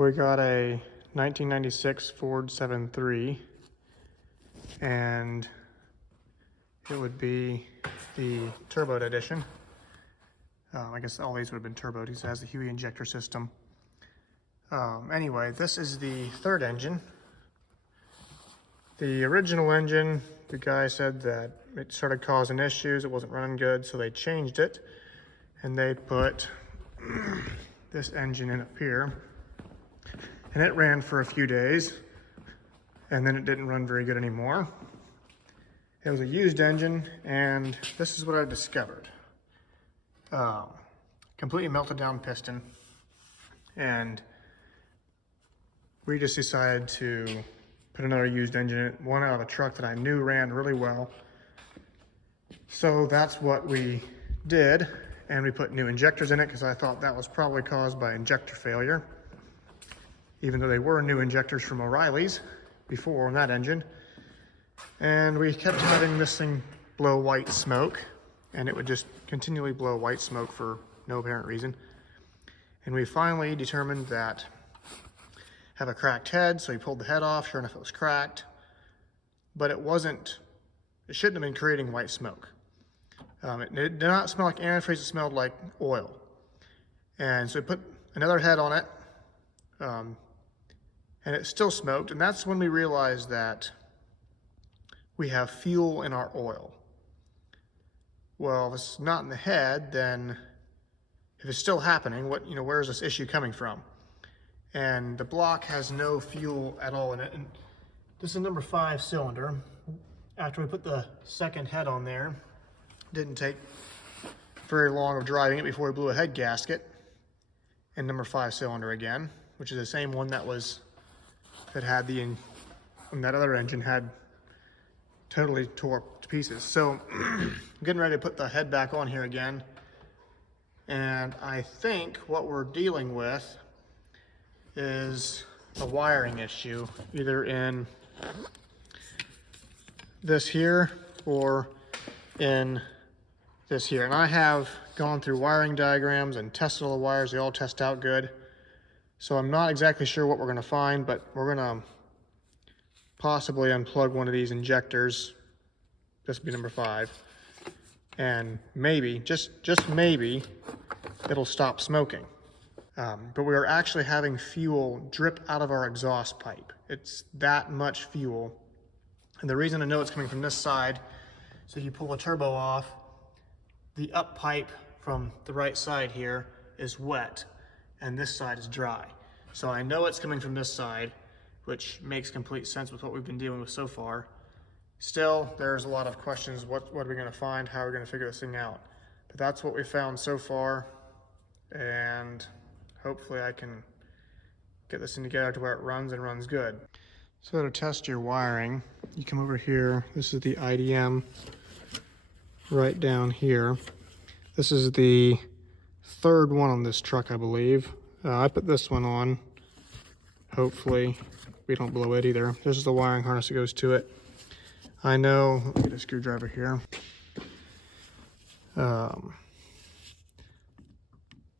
We got a 1996 Ford 7.3, and it would be the turboed edition. I guess all these would have been turboed. It has the Huey injector system. Anyway, this is the third engine. The original engine, the guy said that it started causing issues. It wasn't running good, so they changed it, and they put this engine in up here. And it ran for a few days, and then it didn't run very good anymore. It was a used engine, and this is what I discovered. Completely melted down piston, and we just decided to put another used engine in it, one out of a truck that I knew ran really well. So that's what we did, and we put new injectors in it because I thought that was probably caused by injector failure, even though they were new injectors from O'Reilly's before on that engine. And we kept having this thing blow white smoke, and it would just continually blow white smoke for no apparent reason. And we finally determined that have a cracked head, so we pulled the head off. Sure enough, it was cracked, but it shouldn't have been creating white smoke. It did not smell like antifreeze, it smelled like oil. And so we put another head on it, and it still smoked, and that's when we realized that we have fuel in our oil. Well, if it's not in the head, then if it's still happening, where is this issue coming from? And the block has no fuel at all in it. And this is a number 5 cylinder. After we put the second head on there, didn't take very long of driving it before we blew a head gasket. And number 5 cylinder again, which is the same one that had that other engine had totally tore to pieces. So I'm getting ready to put the head back on here again. And I think what we're dealing with is a wiring issue, either in this here or in this here. And I have gone through wiring diagrams and tested all the wires. They all test out good. So I'm not exactly sure what we're going to find, but we're going to possibly unplug one of these injectors. This would be number 5. And maybe, just maybe, it'll stop smoking. But we are actually having fuel drip out of our exhaust pipe. It's that much fuel. And the reason I know it's coming from this side, so you pull the turbo off, the up pipe from the right side here is wet, and this side is dry. So I know it's coming from this side, which makes complete sense with what we've been dealing with so far. Still, there's a lot of questions. What are we going to find? How are we going to figure this thing out? But that's what we found so far, and hopefully I can get this thing together to where it runs and runs good. So to test your wiring, you come over here. This is the IDM right down here. This is the third one on this truck, I believe. I put this one on. Hopefully we don't blow it either. This is the wiring harness that goes to it. I know, let me get a screwdriver here.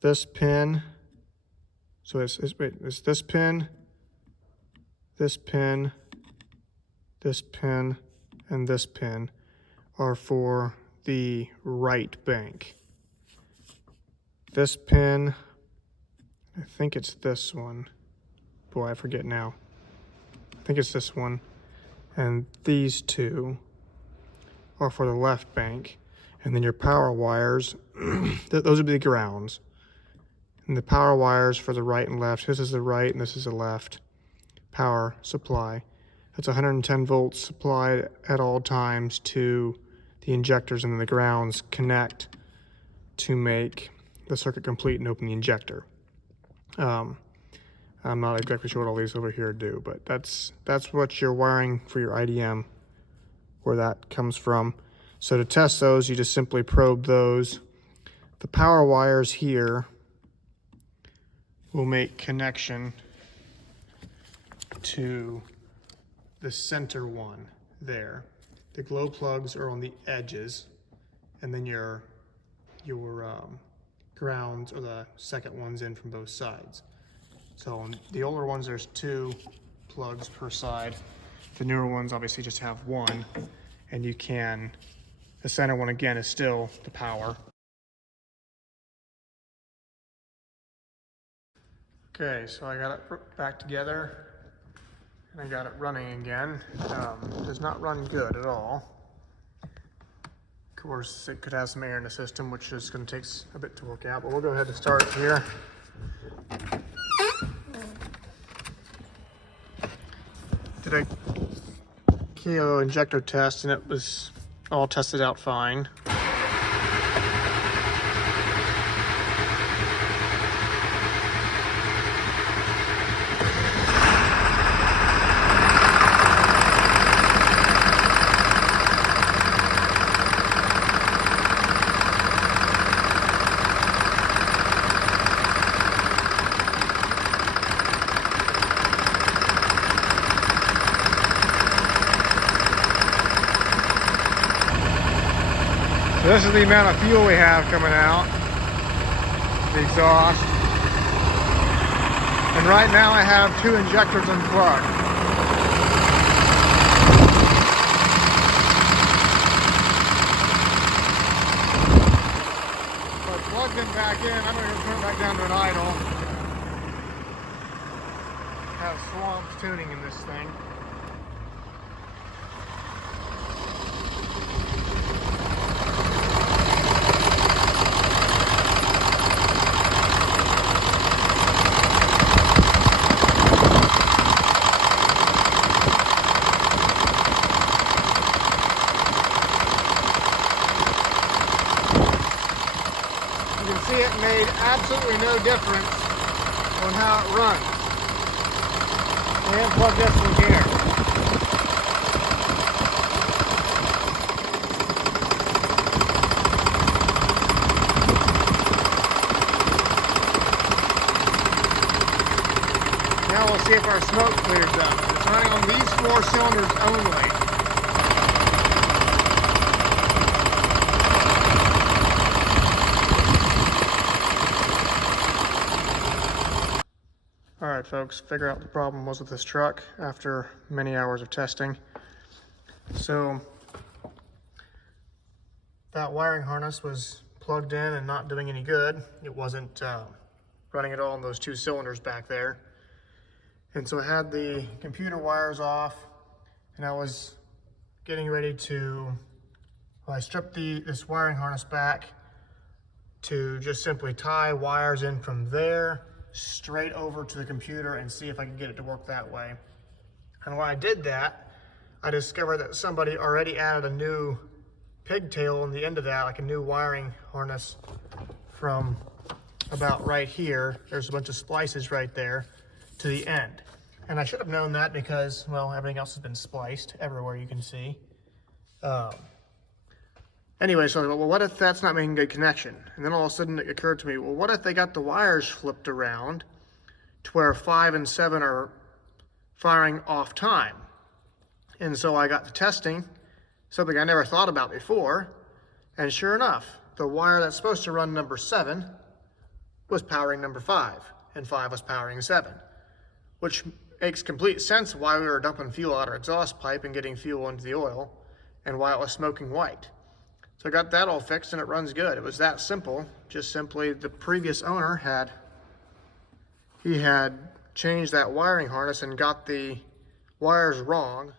This pin, so it's this pin, this pin, this pin, and this pin are for the right bank. This pin, I think it's this one. Boy, I forget now. I think it's this one. And these two are for the left bank. And then your power wires, those would be the grounds. And the power wires for the right and left. This is the right and this is the left power supply. That's 110 volts supplied at all times to the injectors, and then the grounds connect to make the circuit complete and open the injector. I'm not exactly sure what all these over here do, but that's what you're wiring for your IDM, where that comes from. So to test those, you just simply probe those. The power wires here will make connection to the center one there. The glow plugs are on the edges, and then your grounds are the second ones in from both sides. So the older ones, there's 2 plugs per side. The newer ones obviously just have 1, and you can, the center one again is still the power. Okay, so I got it back together and I got it running again. Does not run good at all. Of course, it could have some air in the system, which is going to take a bit to work out, but we'll go ahead and start it here. Did a kilo injector test and it was all tested out fine. So this is the amount of fuel we have coming out, the exhaust. And right now I have 2 injectors unplugged. So I plugged them back in. I'm going to turn it back down to an idle. Have swamps tuning in this thing. See, it made absolutely no difference on how it runs. We unplug this one here. Now we'll see if our smoke clears up. It's running on these 4 cylinders only. All right, folks, figure out what the problem was with this truck after many hours of testing. So that wiring harness was plugged in and not doing any good. It wasn't running at all in those 2 cylinders back there. And so I had the computer wires off and I was getting ready to, well, I stripped this wiring harness back to just simply tie wires in from there straight over to the computer and see if I could get it to work that way. And when I did that, I discovered that somebody already added a new pigtail on the end of that, like a new wiring harness from about right here. There's a bunch of splices right there to the end. And I should have known that because, well, everything else has been spliced everywhere you can see. Anyway, so I thought, well, what if that's not making good connection? And then all of a sudden it occurred to me, well, what if they got the wires flipped around to where 5 and 7 are firing off time? And so I got to testing, something I never thought about before, and sure enough, the wire that's supposed to run number 7 was powering number 5, and 5 was powering 7, which makes complete sense why we were dumping fuel out our exhaust pipe and getting fuel into the oil, and why it was smoking white. So I got that all fixed and it runs good. It was that simple. Just simply the previous owner had changed that wiring harness and got the wires wrong.